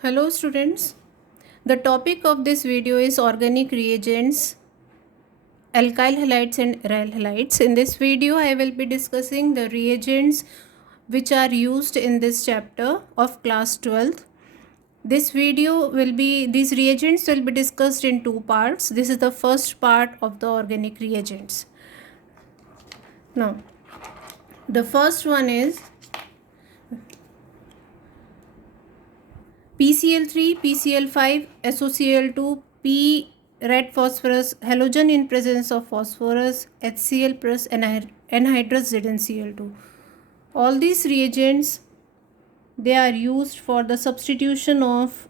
Hello students, the topic of this video is organic reagents, alkyl halides and aryl halides. In this video I will be discussing the reagents which are used in this chapter of class 12th. These reagents will be discussed in two parts. This is the first part of the organic reagents. Now, the first one is PCl3, PCl5, SOCl2, P red phosphorus, halogen in presence of phosphorus, HCl plus anhydrous ZnCl2. All these reagents, they are used for the substitution of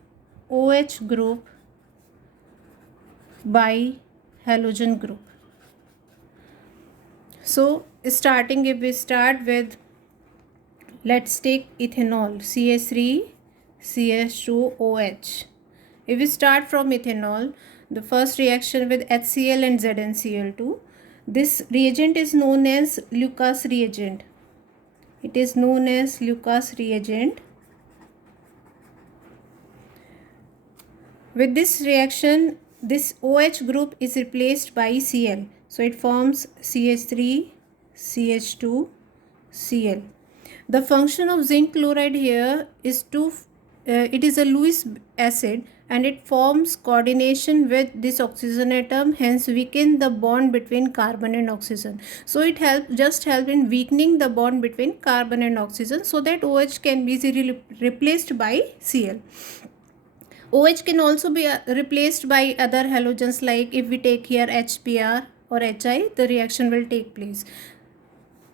OH group by halogen group. So if we start with, let's take ethanol, CH3 CH2OH. If we start from ethanol, the first reaction with HCl and ZnCl2, this reagent is known as Lucas reagent. It is known as Lucas reagent. With this reaction, this OH group is replaced by Cl. So it forms CH3 CH2 Cl. The function of zinc chloride here is it is a Lewis acid and it forms coordination with this oxygen atom, hence weaken the bond between carbon and oxygen. So it help in weakening the bond between carbon and oxygen so that OH can be easily replaced by Cl. OH can also be replaced by other halogens, like if we take here HBr or HI, the reaction will take place.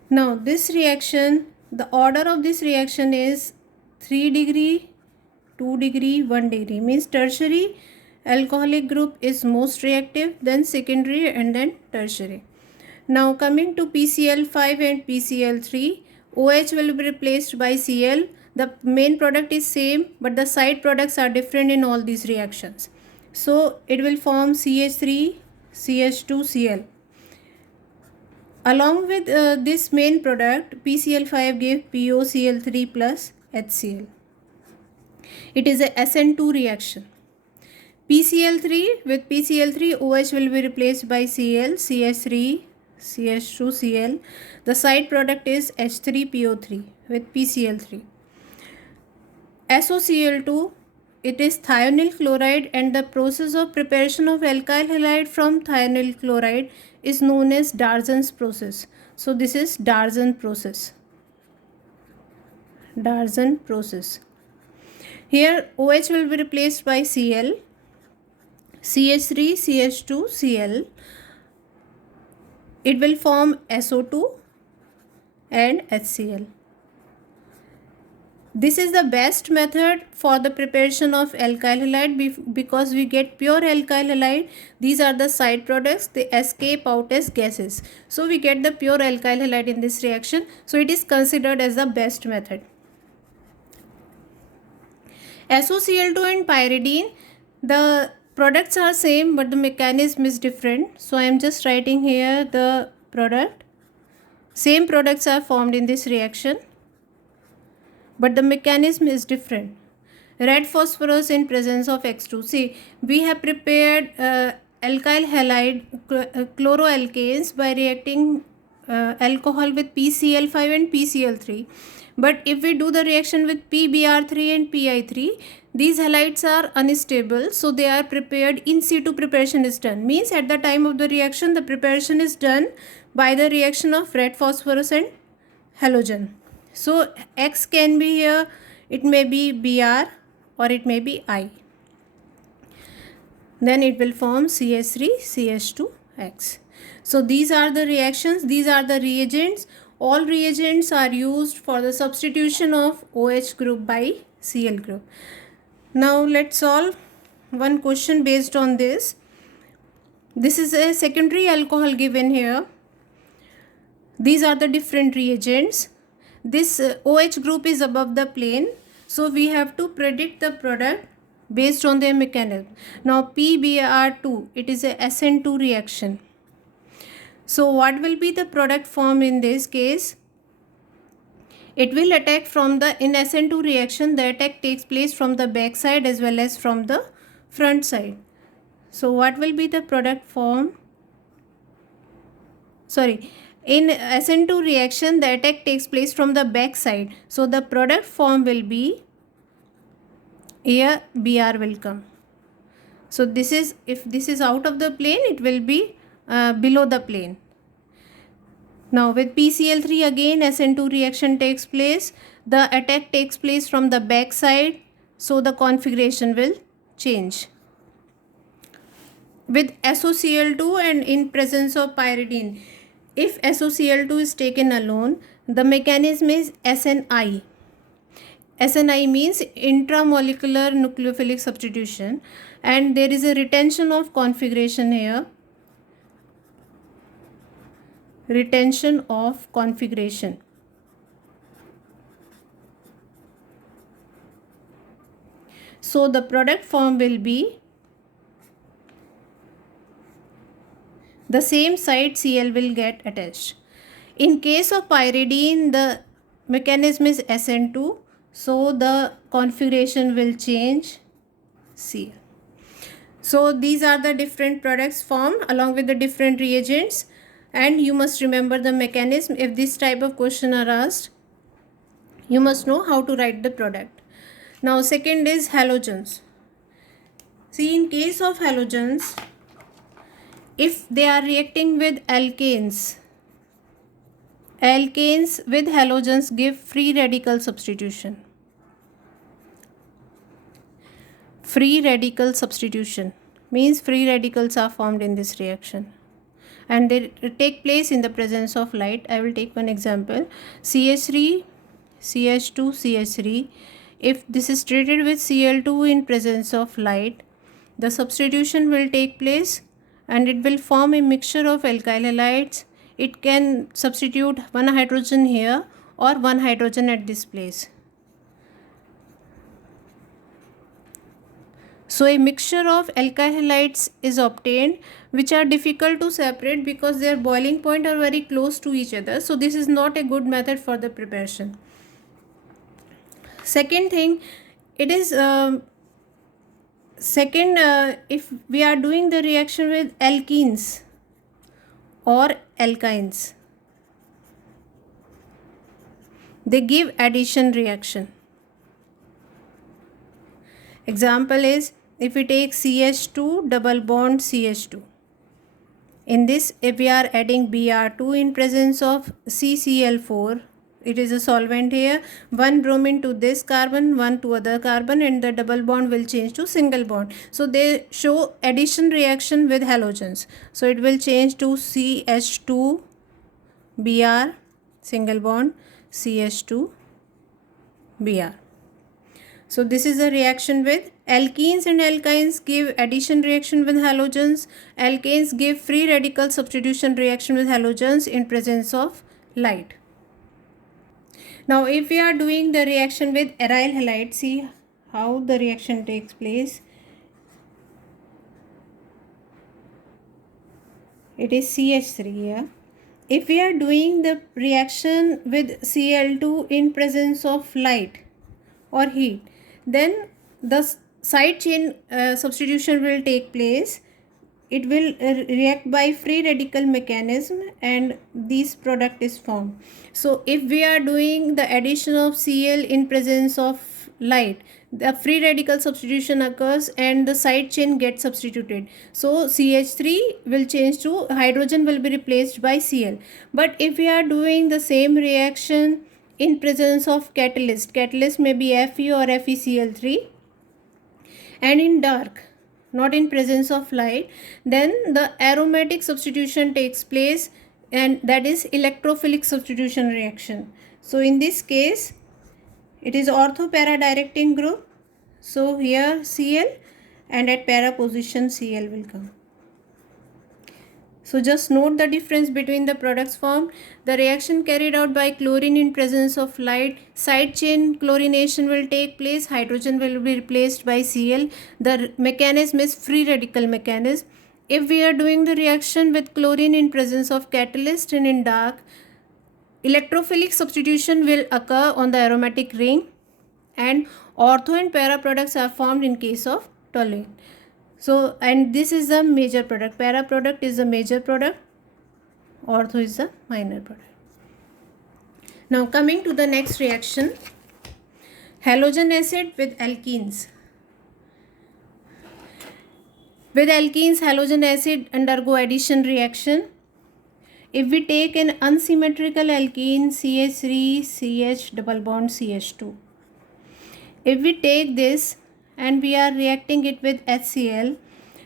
Now this reaction, the order of this reaction is 3 degree, 2 degree, 1 degree, means tertiary alcoholic group is most reactive, then secondary and then tertiary. Now coming to PCl5 and PCl3, OH will be replaced by Cl. The main product is same but the side products are different in all these reactions. So it will form CH3 CH2Cl. Along with this main product, PCl5 gave POCl3 plus HCl. It is a SN2 reaction. PCl3 with PCl3, OH will be replaced by Cl, CH3, CH2Cl. The side product is H3PO3 with PCl3. SOCl2, it is thionyl chloride, and the process of preparation of alkyl halide from thionyl chloride is known as Darzin's process. So this is Darzin process. Darzin process. Here OH will be replaced by Cl, CH3 CH2 Cl. It will form SO2 and HCl. This is the best method for the preparation of alkyl halide because we get pure alkyl halide. These are the side products, they escape out as gases. So we get the pure alkyl halide in this reaction. So it is considered as the best method. SOCl2 and pyridine, the products are same but the mechanism is different. So I am just writing here the product. Same products are formed in this reaction but the mechanism is different. Red phosphorus in presence of X2. See, we have prepared alkyl halide chloroalkanes by reacting alcohol with PCl5 and PCl3. But if we do the reaction with PBr3 and PI3, these halides are unstable, so they are prepared in situ. Preparation is done, means at the time of the reaction the preparation is done by the reaction of red phosphorus and halogen. So X can be here, it may be Br or it may be I. Then it will form CH3 CH2X. So these are the reactions, these are the reagents. All reagents are used for the substitution of OH group by Cl group. Now let's solve one question based on this. This is a secondary alcohol given here. These are the different reagents. This OH group is above the plane. So we have to predict the product based on their mechanism. Now PBr2, it is a SN2 reaction. So what will be the product formed in this case? It will attack from the, in SN2 reaction, the attack takes place from the back side as well as from the front side. So what will be the product form? Sorry, in SN2 reaction, the attack takes place from the back side. So the product form will be, here Br will come. So this is, if this is out of the plane, it will be below the plane. Now with PCl3 again, SN2 reaction takes place. The attack takes place from the back side. So the configuration will change. With SOCl2 and in presence of pyridine, if SOCl2 is taken alone, the mechanism is SNI. SNI means intramolecular nucleophilic substitution, and there is a retention of configuration here. Retention of configuration. So the product form will be, the same side Cl will get attached. In case of pyridine, the mechanism is SN2, so the configuration will change Cl. So these are the different products formed along with the different reagents, and you must remember the mechanism. If this type of question are asked, you must know how to write the product. Now second is halogens. See, in case of halogens, if they are reacting with alkanes, alkanes with halogens give free radical substitution. Free radical substitution means free radicals are formed in this reaction, and they take place in the presence of light. I will take one example. CH3, CH2, CH3. If this is treated with Cl2 in presence of light, the substitution will take place and it will form a mixture of alkyl halides. It can substitute one hydrogen here or one hydrogen at this place. So a mixture of alkyl halides is obtained, which are difficult to separate because their boiling point are very close to each other. So this is not a good method for the preparation. Second thing, it is if we are doing the reaction with alkenes or alkynes, they give addition reaction. Example is, if we take CH2 double bond CH2. In this, if we are adding Br2 in presence of CCl4, it is a solvent here, one bromine to this carbon, one to other carbon, and the double bond will change to single bond. So they show addition reaction with halogens. So it will change to CH2 Br single bond CH2 Br. So this is a reaction with alkenes, and alkynes give addition reaction with halogens. Alkanes give free radical substitution reaction with halogens in presence of light. Now if we are doing the reaction with aryl halide, see how the reaction takes place. It is CH3 here. If we are doing the reaction with Cl2 in presence of light or heat, then the side chain substitution will take place. It will react by free radical mechanism, and this product is formed. So if we are doing the addition of Cl in presence of light, the free radical substitution occurs and the side chain gets substituted. So CH3 will change to, hydrogen will be replaced by Cl. But if we are doing the same reaction in presence of catalyst, catalyst may be Fe or FeCl3, and in dark, not in presence of light, then the aromatic substitution takes place, and that is electrophilic substitution reaction. So in this case, it is ortho para directing group. So here Cl, and at para position Cl will come. So just note the difference between the products formed. The reaction carried out by chlorine in presence of light, side chain chlorination will take place, hydrogen will be replaced by Cl. The mechanism is free radical mechanism. If we are doing the reaction with chlorine in presence of catalyst and in dark, Electrophilic substitution will occur on the aromatic ring, and ortho and para products are formed in case of toluene. So, and this is the major product. Para product is the major product, ortho is the minor product. Now coming to the next reaction, halogen acid with alkenes. With alkenes, halogen acid undergo addition reaction. If we take an unsymmetrical alkene CH3 CH double bond CH2, if we take this and we are reacting it with HCl,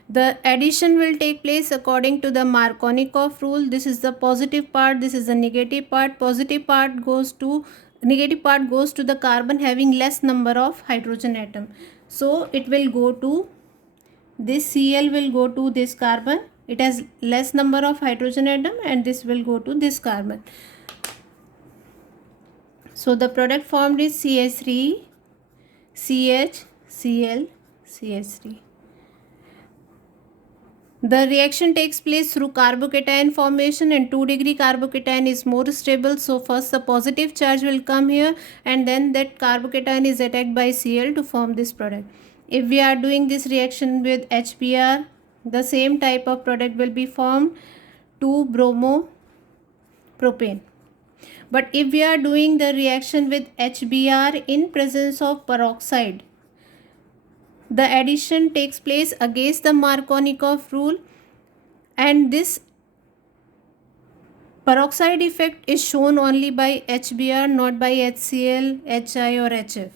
the addition will take place according to the Markovnikov rule. This is the positive part, this is the negative part. Negative part goes to the carbon having less number of hydrogen atom. So it will go to this Cl will go to this carbon. It has less number of hydrogen atom, and this will go to this carbon. So the product formed is CH3 CH Cl CH3. The reaction takes place through carbocation formation, and 2-degree carbocation is more stable. So first the positive charge will come here, and then that carbocation is attacked by Cl to form this product. If we are doing this reaction with HBr, the same type of product will be formed, 2-bromopropane. But if we are doing the reaction with HBr in presence of peroxide, the addition takes place against the Markovnikov rule, and this peroxide effect is shown only by HBr, not by HCl, HI or HF.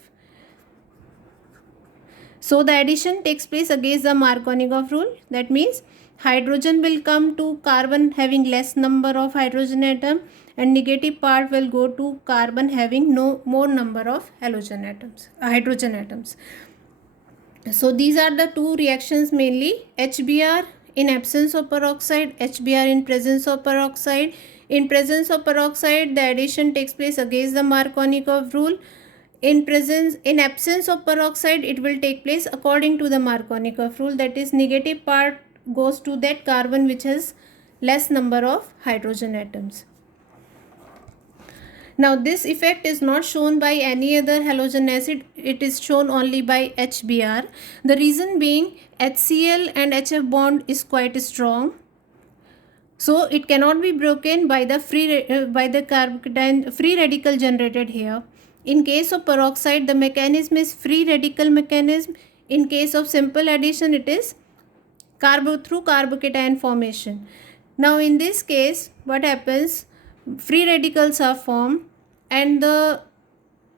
So the addition takes place against the Markovnikov rule. That means hydrogen will come to carbon having less number of hydrogen atom, and negative part will go to carbon having no more number of hydrogen atoms. So these are the two reactions mainly: HBr in absence of peroxide, HBr in presence of peroxide. In presence of peroxide, the addition takes place against the Markovnikov rule. In absence of peroxide, it will take place according to the Markovnikov rule. That is, negative part goes to that carbon which has less number of hydrogen atoms. Now this effect is not shown by any other halogen acid, it is shown only by HBr. The reason being, HCl and HF bond is quite strong, so it cannot be broken by the free radical generated here. In case of peroxide, the mechanism is free radical mechanism. In case of simple addition, it is through carbocation formation. Now in this case, what happens? Free radicals are formed, and the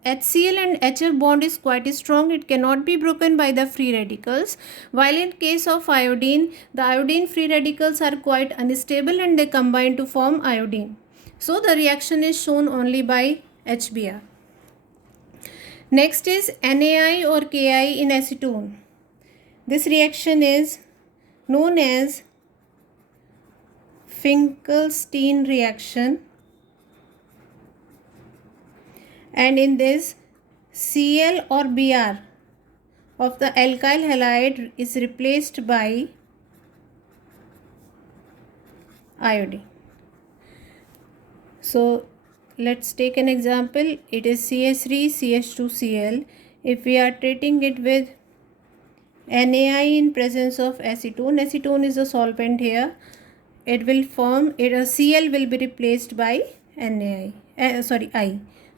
HCl and HF bond is quite strong. It cannot be broken by the free radicals. While in case of iodine, the iodine free radicals are quite unstable and they combine to form iodine. So the reaction is shown only by HBr. Next is NaI or Ki in acetone. This reaction is known as Finkelstein reaction, and in this Cl or Br of the alkyl halide is replaced by iodine. So let's take an example. It is CH3 CH2Cl. If we are treating it with NaI in presence of acetone is a solvent here. It will form Cl will be replaced by I.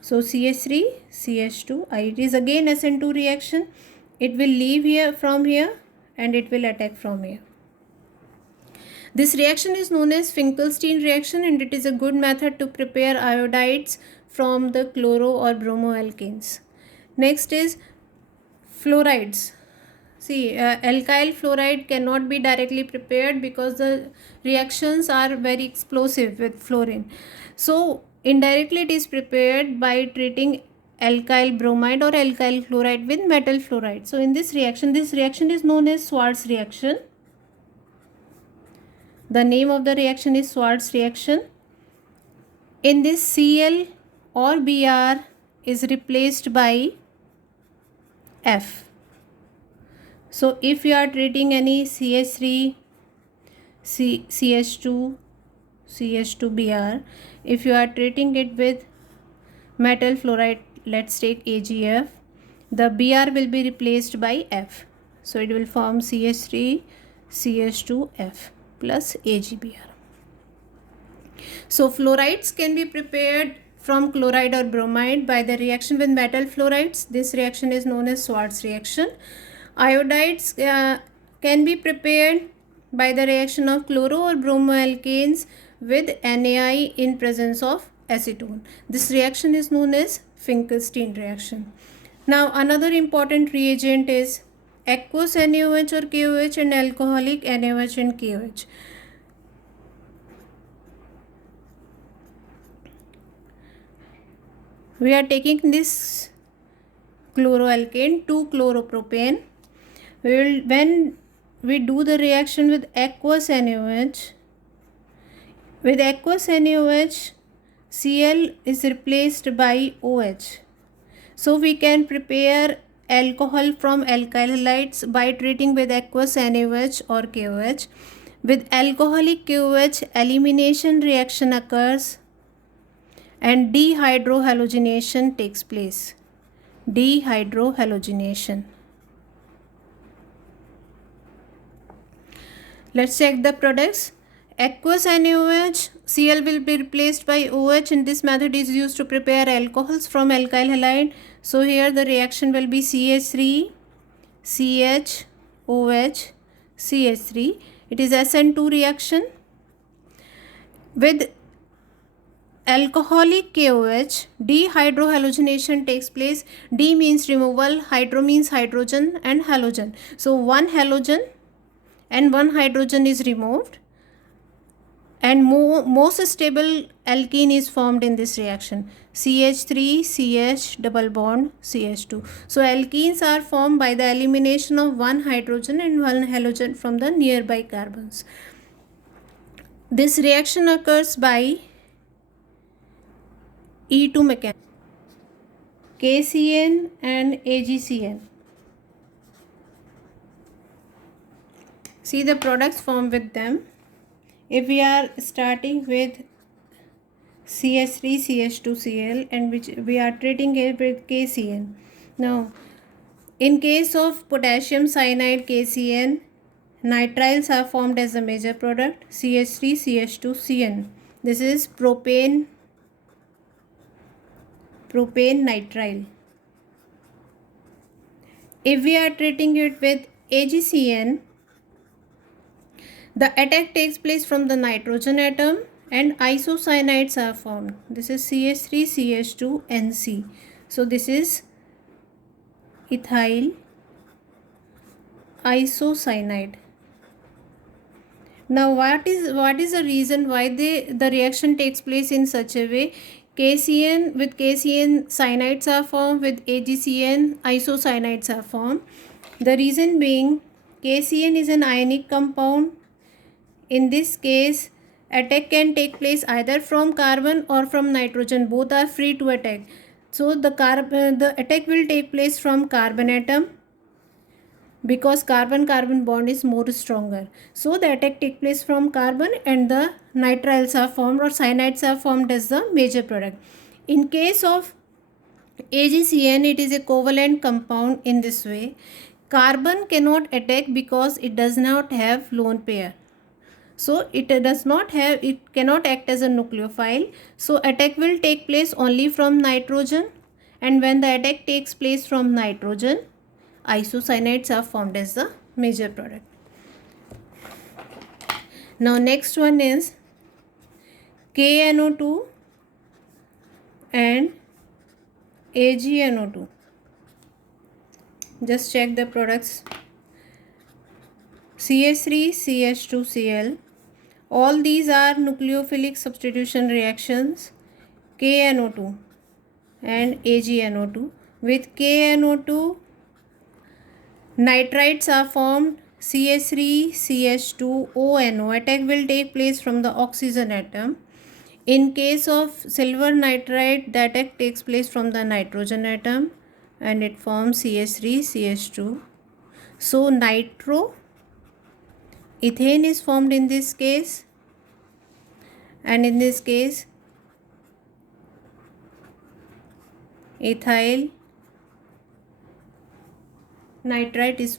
So CH3 CH2 I. It is again SN2 reaction. It will leave here from here and it will attack from here. This reaction is known as Finkelstein reaction, and it is a good method to prepare iodides from the chloro or bromoalkanes. Next is fluorides. See, alkyl fluoride cannot be directly prepared because the reactions are very explosive with fluorine. So indirectly it is prepared by treating alkyl bromide or alkyl chloride with metal fluoride. So in this reaction is known as Swartz reaction. The name of the reaction is Swartz reaction. In this, Cl or Br is replaced by F. So if you are treating any CH3, CH2, CH2Br. If you are treating it with metal fluoride, let's take AgF, the Br will be replaced by F. So it will form CH3 CH2F plus AgBr. So fluorides can be prepared from chloride or bromide by the reaction with metal fluorides. This reaction is known as Schwarz reaction. Iodides can be prepared by the reaction of chloro or bromoalkanes with NaI in presence of acetone. This reaction is known as Finkelstein reaction. Now another important reagent is aqueous NaOH or KOH and alcoholic NaOH and KOH. We are taking this chloroalkane to chloropropane. When we do the reaction with aqueous NaOH, Cl is replaced by OH. So we can prepare alcohol from alkyl halides by treating with aqueous NaOH or KOH. With alcoholic KOH, elimination reaction occurs and dehydrohalogenation takes place. Dehydrohalogenation. Let's check the products. Aqueous NaOH, Cl will be replaced by OH, and this method is used to prepare alcohols from alkyl halide. So here the reaction will be CH3 CHOH CH3. It is SN2 reaction. With alcoholic KOH, dehydrohalogenation takes place. D means removal, hydro means hydrogen, and halogen. So one halogen and one hydrogen is removed, and most stable alkene is formed in this reaction, CH3 CH double bond CH2. So alkenes are formed by the elimination of one hydrogen and one halogen from the nearby carbons. This reaction occurs by E2 mechanism, KCN and AgCN. See the products formed with them. If we are starting with CH3 CH2Cl and which we are treating it with KCN. Now in case of potassium cyanide KCN, nitriles are formed as a major product, CH3 CH2CN. This is propane nitrile. If we are treating it with AgCN, the attack takes place from the nitrogen atom and isocyanides are formed. This is CH3 CH2NC. So this is ethyl isocyanide. Now what is the reason why the reaction takes place in such a way? With KCN cyanides are formed, with AgCN isocyanides are formed. The reason being, KCN is an ionic compound. In this case, attack can take place either from carbon or from nitrogen. Both are free to attack. So the attack will take place from carbon atom because carbon-carbon bond is more stronger. So the attack takes place from carbon and the nitriles are formed or cyanides are formed as the major product. In case of AgCN, it is a covalent compound in this way. Carbon cannot attack because it does not have lone pair. So it cannot act as a nucleophile. So attack will take place only from nitrogen, and when the attack takes place from nitrogen, isocyanides are formed as the major product. Now next one is KNO2 and AgNO2. Just check the products. CH3 CH2Cl. All these are nucleophilic substitution reactions. KNO2 and AgNO2. With KNO2, nitrides are formed, CH3 CH2ONO. Attack will take place from the oxygen atom. In case of silver nitride, the attack takes place from the nitrogen atom and it forms CH3 CH2. So ethane is formed in this case, and in this case ethyl nitrite is